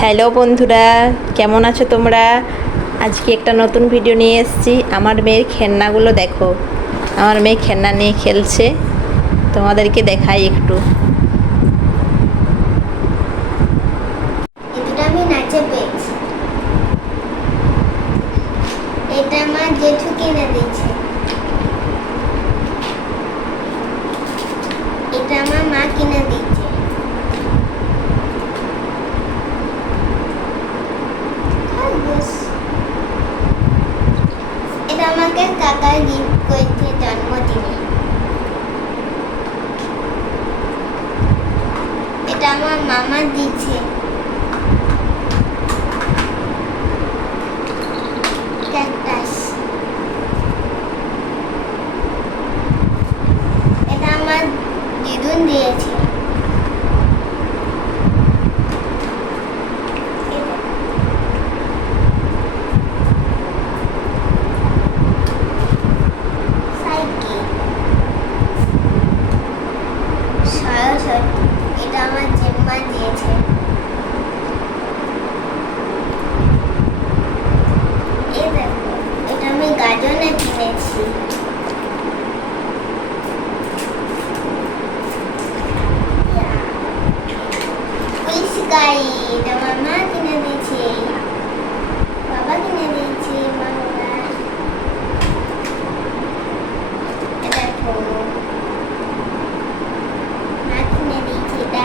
Hello বন্ধুরা, কেমন আছো তোমরা? আজকে একটা নতুন ভিডিও নিয়ে এসেছি। আমার মেয়ের খেলনাগুলো দেখো। আমার মেয়ে খেলনা নিয়ে খেলছে। তোমাদেরকে দেখাই একটু। এটা আমার মা কিনে দিয়েছে। এটা আমাকে কাকা গিফট করেছে জন্মদিনে। এটা আমার মামা দিয়েছে ক্যাকটাস এটা আমার দিদুন দিয়েছে এটা- সাইকেল সরস্বতী এটা আমার জেম্মা দিয়েছে এই দেখো এটা আমি গাজনে কিনেছি পুলিশ গাড়ি এটা আমার মা কিনে দিয়েছে বাবা কিনে দিয়েছে মা বাবা এ দেখো মা কিনে দিয়েছে এটা